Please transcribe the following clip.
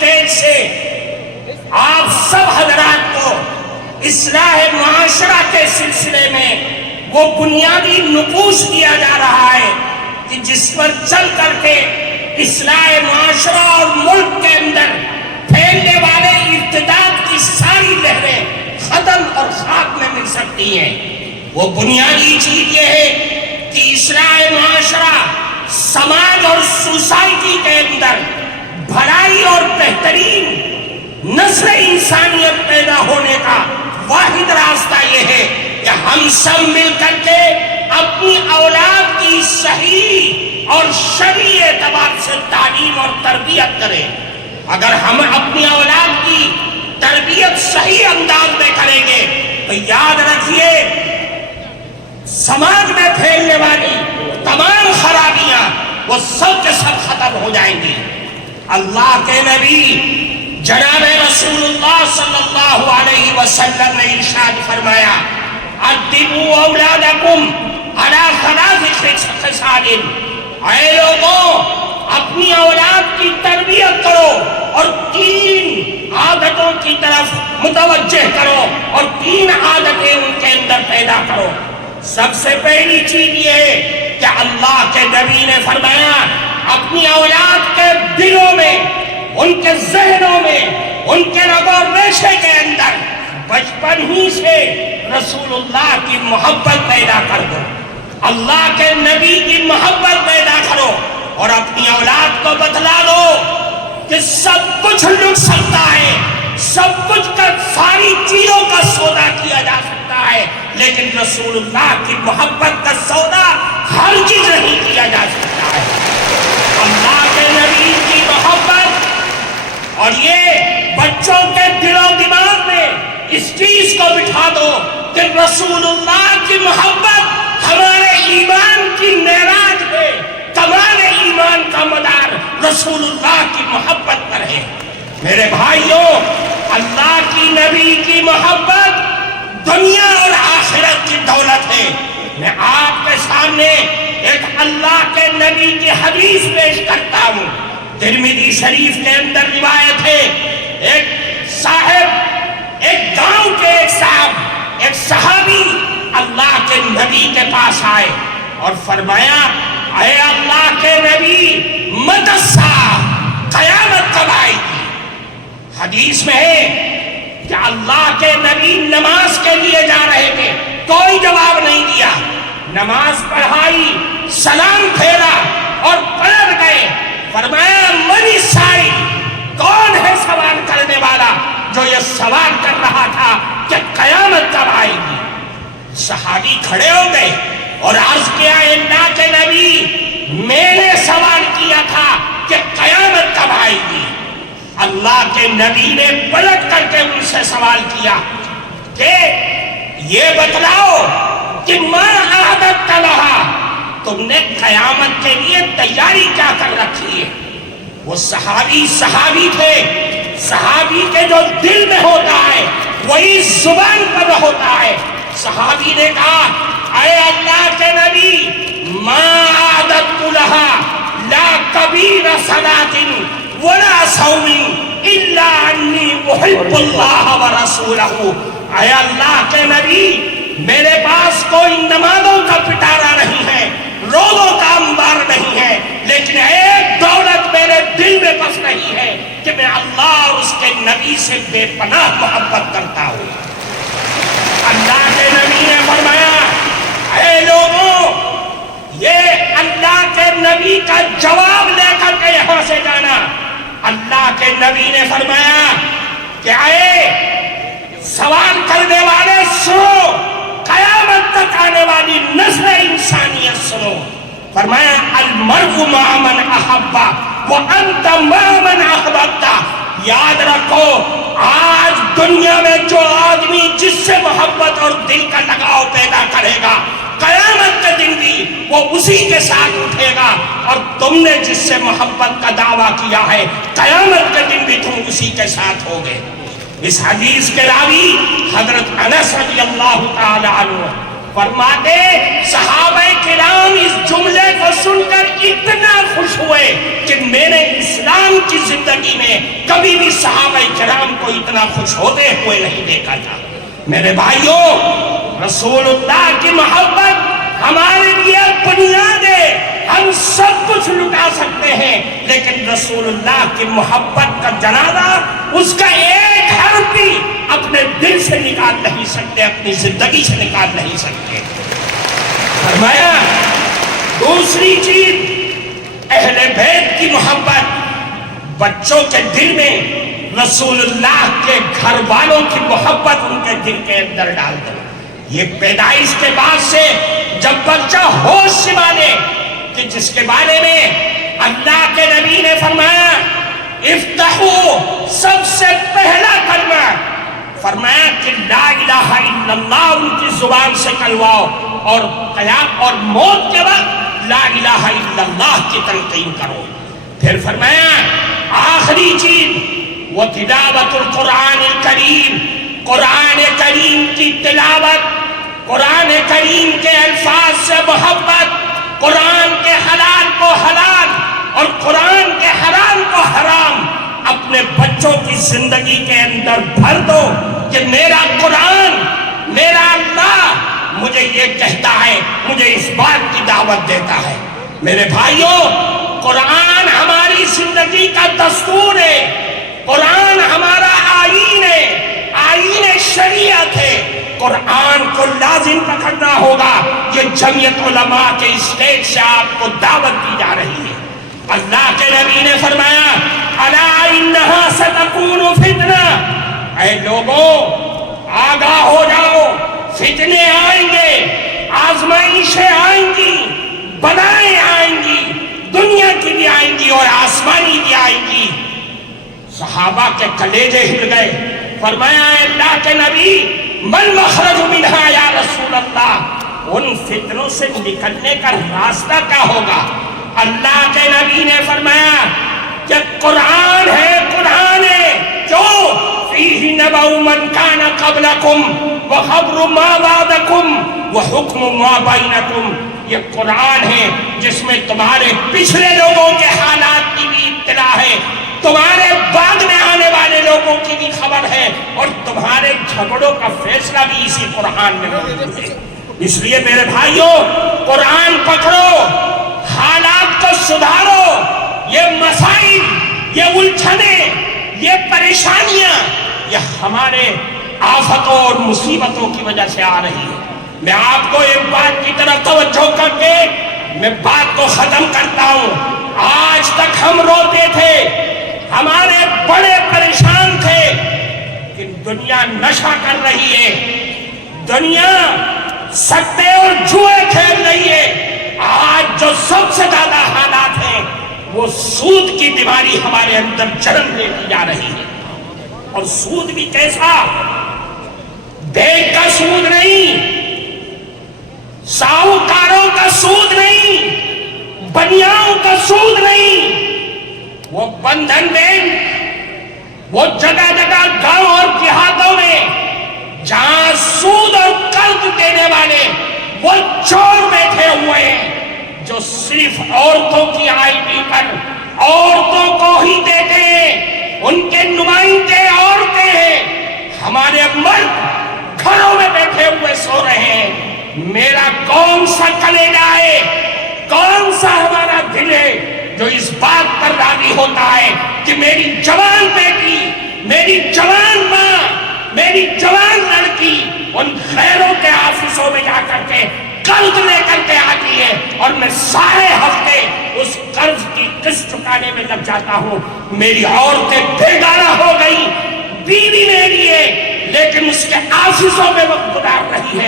Stage سے آپ سب حضرات کو اصلاح معاشرہ کے سلسلے میں وہ بنیادی نقوش دیا جا رہا ہے کہ جس پر چل کر کے اصلاح معاشرہ اور ملک کے اندر پھیلنے والے ارتداد کی ساری لہریں ختم اور خاک میں مل سکتی ہیں۔ وہ بنیادی چیز یہ ہے کہ اصلاح معاشرہ سماج اور سوسائٹی کے اندر بھلائی اور بہترین نسل انسانیت پیدا ہونے کا واحد راستہ یہ ہے کہ ہم سب مل کر کے اپنی اولاد کی صحیح اور شرعی اعتبار سے تعلیم اور تربیت کریں۔ اگر ہم اپنی اولاد کی تربیت صحیح انداز میں کریں گے تو یاد رکھیے سماج میں پھیلنے والی تمام خرابیاں وہ سب کے سب ختم ہو جائیں گی۔ اللہ کے نبی جناب رسول اللہ صلی اللہ علیہ وسلم نے ارشاد فرمایا ادبوا اولادکم علی ثلاث خصال، اے لوگوں اپنی اولاد کی تربیت کرو اور 3 عادتوں کی طرف متوجہ کرو اور 3 عادتیں ان کے اندر پیدا کرو۔ سب سے پہلی چیز یہ ہے کہ اللہ کے نبی نے فرمایا اپنی اولاد کے دلوں میں، ان کے ذہنوں میں، ان کے رگ و ریشے کے اندر بچپن ہی سے رسول اللہ کی محبت پیدا کر دو، اللہ کے نبی کی محبت پیدا کرو اور اپنی اولاد کو بتلا دو کہ سب کچھ لٹ سکتا ہے، سب کچھ کا ساری چیزوں کا سودا کیا جا سکتا ہے، لیکن رسول اللہ کی محبت کا سودا ہر چیز نہیں کیا جا سکتا ہے۔ اللہ کے نبی کی محبت اور یہ بچوں کے دل و دماغ میں اس چیز کو بٹھا دو کہ رسول اللہ کی محبت ہمارے ایمان کی معراج ہے، کمال ایمان کا مدار رسول اللہ کی محبت پر ہے۔ میرے بھائیوں، اللہ کی نبی کی محبت دنیا اور آخرت کی دولت ہے۔ میں آپ کے سامنے ایک اللہ کے نبی کی حدیث پیش کرتا ہوں۔ ترمذی شریف کے اندر روایت ہے، ایک گاؤں کے ایک صحابی اللہ کے نبی کے پاس آئے اور فرمایا اے اللہ کے نبی متی الساعہ، قیامت کب آئے گی؟ حدیث میں ہے کہ اللہ کے نبی نماز کے لیے جا رہے تھے، کوئی جواب نہیں دیا، نماز پڑھائی، سلام پھیرا اور پلٹ گئے۔ فرمایا من السائل، کون ہے سوال کرنے والا جو یہ سوال کر رہا تھا کہ قیامت کب آئے گی؟ صحابی کھڑے ہو گئے اور عرض کیا اللہ کے نبی میں نے سوال کیا تھا کہ قیامت کب آئے گی؟ اللہ کے نبی نے پلٹ کر کے ان سے سوال کیا کہ یہ بتلاؤ کہ ما اعددت لہا، تم نے قیامت کے لیے تیاری کیا کر رکھی ہے؟ وہ صحابی تھے، صحابی کے جو دل میں ہوتا ہے وہی زبان پر ہوتا ہے۔ صحابی نے کہا اے اللہ کے نبی ما اعددت لہا لا کبیر صلاۃ ولا صوم الا انی احب اللہ ورسولہ۔ اے اللہ کے نبی میرے پاس کوئی نمازوں کا پٹارا نہیں ہے، روزوں کا انبار نہیں ہے، لیکن ایک دولت میرے دل میں بس نہیں ہے کہ میں اللہ اور اس کے نبی سے بے پناہ محبت کرتا ہوں۔ اللہ کے نبی نے فرمایا اے لوگوں، یہ اللہ کے نبی کا جواب لے کر کے یہاں سے جانا۔ اللہ کے نبی نے فرمایا کہ اے سوال کرنے والے سنو، قیامت تک آنے والی نسل انسانیت سنو۔ فرمایا المرء مع من احب وانت مع من احببت۔ یاد رکھو آج دنیا میں جو آدمی جس سے محبت اور دل کا لگاؤ پیدا کرے گا، قیامت کے دن بھی وہ اسی کے ساتھ اٹھے گا، اور تم نے جس سے محبت کا دعویٰ کیا ہے قیامت کے دن بھی تم اسی کے ساتھ ہوگے۔ اس حدیث کے راوی حضرت انس رضی اللہ تعالی عنہ فرماتے صحابہ کرام اس جملے کو سن کر اتنا خوش ہوئے کہ میں نے اسلام کی زندگی میں کبھی بھی صحابہ کرام کو اتنا خوش ہوتے ہوئے نہیں دیکھا تھا۔ میرے بھائیوں، رسول اللہ کی محبت ہمارے لیے بنیاد ہے۔ ہم سب کچھ لٹا سکتے ہیں، لیکن رسول اللہ کی محبت کا جنازہ، اس کا ایک حرف بھی اپنے دل سے نکال نہیں سکتے، اپنی زندگی سے نکال نہیں سکتے۔ فرمایا دوسری چیز، اہل بیت کی محبت، بچوں کے دل میں رسول اللہ کے گھر والوں کی محبت ان کے دل کے اندر ڈال دو۔ یہ پیدائش کے بعد سے جب بچہ ہوش سنبھالے، کہ جس کے بارے میں اللہ کے نبی نے فرمایا افتحوا، سب سے پہلا کلمہ فرمایا کہ لا الہ الا اللہ ان کی زبان سے کلواؤ، اور قیام اور موت کے وقت لا الہ الا اللہ کی تلقین کرو۔ پھر فرمایا آخری چیز وہ تلاوت القرآن الکریم، قرآن کریم کی تلاوت، قرآن کریم کے الفاظ سے محبت، قرآن کے حلال کو حلال اور قرآن کے حرام کو حرام اپنے بچوں کی زندگی کے اندر بھر دو کہ میرا قرآن، میرا اللہ مجھے یہ کہتا ہے، مجھے اس بات کی دعوت دیتا ہے۔ میرے بھائیوں، قرآن ہماری زندگی کا دستور ہے، قرآن ہمارا آئین ہے، آئین شریعت ہے۔ قرآن کو لازم پکڑنا ہوگا۔ یہ جمعیت علماء کے اسٹیج سے آپ کو دعوت دی جا رہی ہے۔ اللہ کے نبی نے فرمایا الا انہا ستکون فتنہ، اے لوگوں آگاہ ہو جاؤ، فتنے آئیں گے، آزمائشیں آئیں گی، بلائیں آئیں گی، دنیا کی بھی آئیں گی اور آسمانی بھی آئیں گی۔ صحابہ کے کلیجے ہل گئے۔ فرمایا اے اللہ کے نبی من مخرج منہا یا رسول اللہ، ان فتنوں سے نکلنے کا راستہ کیا ہوگا؟ اللہ کے نبی نے فرمایا کہ قرآن ہے، قرآن ہے جو فیہ نبأ من کان قبلکم وخبر ما بعدکم وحکم ما بینکم، یہ قرآن ہے جس میں تمہارے پچھلے لوگوں کے حالات کی بھی اطلاع ہے، تمہارے بعد میں آنے والے لوگوں کی بھی خبر ہے، اور تمہارے جھگڑوں کا فیصلہ بھی اسی قرآن میں موجود ہے۔ اس لیے میرے بھائیوں، قرآن پکڑو، حالات کو سدھارو۔ یہ مسائل، یہ الجھنیں، یہ پریشانیاں، یہ ہمارے آفتوں اور مصیبتوں کی وجہ سے آ رہی ہے۔ میں آپ کو ایک بات کی طرف توجہ کر کے میں بات کو ختم کرتا ہوں۔ آج تک ہم روتے تھے، ہمارے بڑے پریشان تھے کہ دنیا نشہ کر رہی ہے، دنیا سکتے اور جوئے کھیل رہی ہے۔ آج جو سب سے زیادہ حالات ہیں وہ سود کی بیماری ہمارے اندر جنم لیتی جا رہی ہے۔ اور سود بھی کیسا؟ بینک کا سود نہیں، ساہوکاروں کا سود نہیں، بنیاؤں کا سود نہیں، وہ بندھن بینک، وہ جگہ جگہ گاؤں اور دیہاتوں میں جہاں سود اور قرض دینے والے وہ چور بیٹھے ہوئے ہیں جو صرف عورتوں کی آئی ڈی پر عورتوں کو ہی دیتے ہیں، ان کے نمائندے عورتیں ہیں۔ ہمارے مرد گھروں میں بیٹھے ہوئے سو رہے ہیں۔ میرا کون سا کلیجہ ہے، کون سا ہمارا دل ہے جو اس بات پر راضی ہوتا ہے کہ میری جوان بیٹی، میری جوان ماں، میری جوان لڑکی ان خیروں کے آفسوں میں جا کر کے قرض لے کر کے آتی ہے، اور میں سارے ہفتے اس قرض کی قسط چکانے میں لگ جاتا ہوں۔ میری عورتیں بیگانہ ہو گئی، بیوی میری ہے لیکن اس کے آفسوں میں وقت گزار رہی ہے۔